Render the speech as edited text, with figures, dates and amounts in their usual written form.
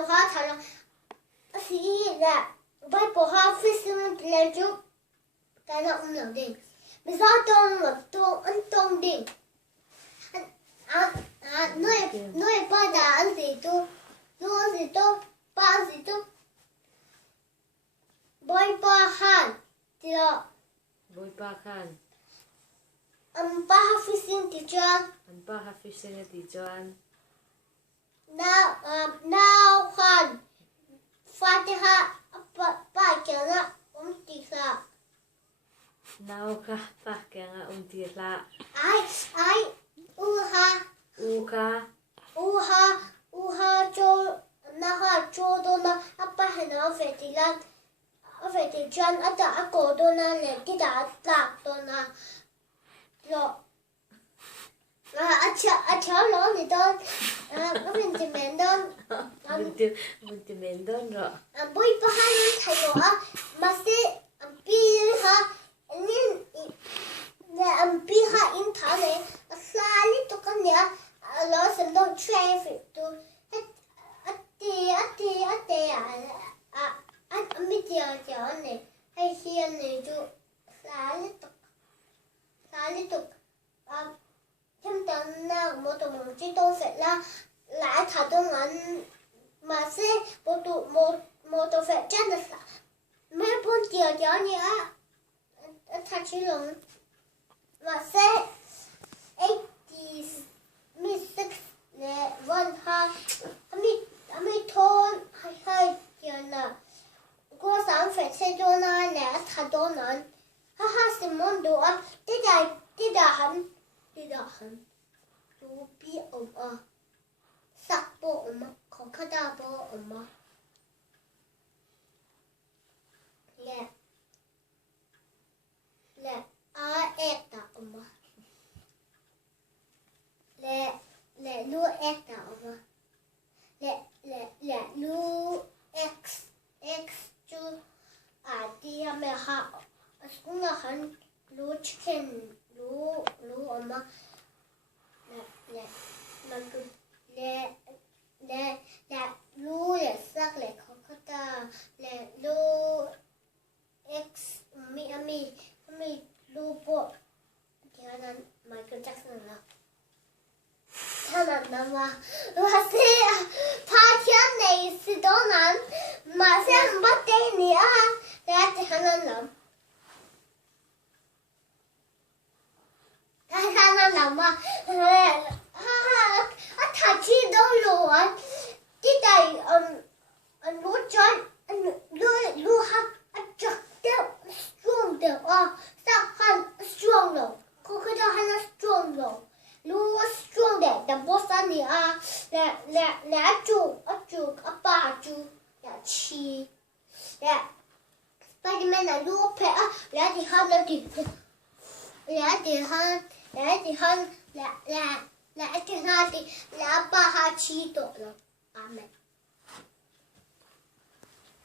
nào ha thằng nào thì là bây giờ ha phi sinh lên chú cái nào cũng làm đi bây giờ tôi ăn tôm đi nuôi ba đã ăn gì tôi ba ăn gì tôi bây ba han thì là Bôi ba khan. ba ha phi sinh thì cho An ba ha fishing thì cho an. Now han Fatiha ba kia na ti sa Nào ka pa kaya nga tir la. ai uha cho na ha cho do na apa hena fetilan feti jan ata ako do na le ti da ta do na lo acha lo ni don nó mình tìm mình don Mình tìm mình đơn rồi. Boy pa ha thay lo mà sẽ pi ha nên là pi ha in thảo này xa li to con nhá lo xem đâu traffic to ate anh biết giờ này hay hiền này chú xa li to thêm tận nào một tụ một chỉ tôi phải là lại thảo tôi ngắn mà sẽ một tụ phải chân là mấy bốn chiều cho nhớ thật chứ luôn mà sẽ 86 nè vân ha ami thôn hay chiều nè qua sáng phải xe cho nó nè thật đó nè ha xem món đồ ăn thế đã hắn chú biết sắc bộ có khá đa bộ lẹ ép ta lẹ lu ép ta lẹ lu x chú đi mẹ ha cũng là hắn lu chicken lu lẹ lu lẹ sắc lẹ có ta lẹ lu x mi lu bộ thì hắn Michael Jackson là thằng mà sẽ phát hiện này sẽ đó mà sẽ bắt tay nữa để hắn làm mà thật chi đâu luôn tí này lúa chọn lúa hạt chặt đều strong đều sao hắn strong rồi cô cứ cho hắn strong rồi lúa strong để đâm bớt ra nè lẽ chú ba chú là chi lẽ Spiderman là lúa phe lẽ thì hắn là thì là ba ha chi tổ rồi amen